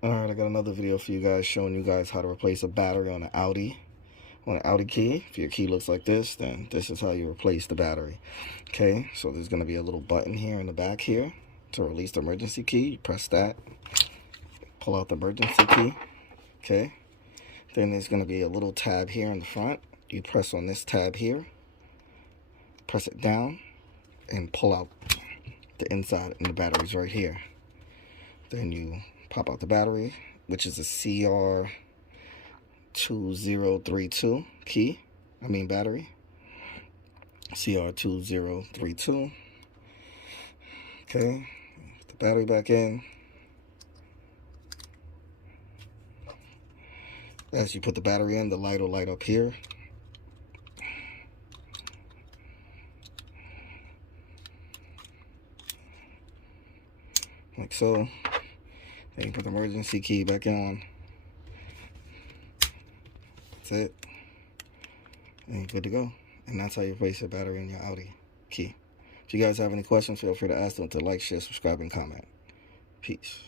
Alright, I got another video for you guys showing you guys how to replace a battery on an Audi. On an Audi key. If your key looks like this, then this is how you replace the battery. Okay, so there's going to be a little button here in the back here to release the emergency key. You press that, pull out the emergency key. Okay, then there's going to be a little tab here in the front. You press on this tab here, press it down, and pull out the inside, and the battery's right here. Then you pop out the battery, which is a CR2032 key. Battery. CR2032. Okay, put the battery back in. As you put the battery in, the light will light up here. Like so. Then you put the emergency key back on. That's it. And you're good to go. And that's how you replace your battery in your Audi key. If you guys have any questions, feel free to ask them to like, share, subscribe, and comment. Peace.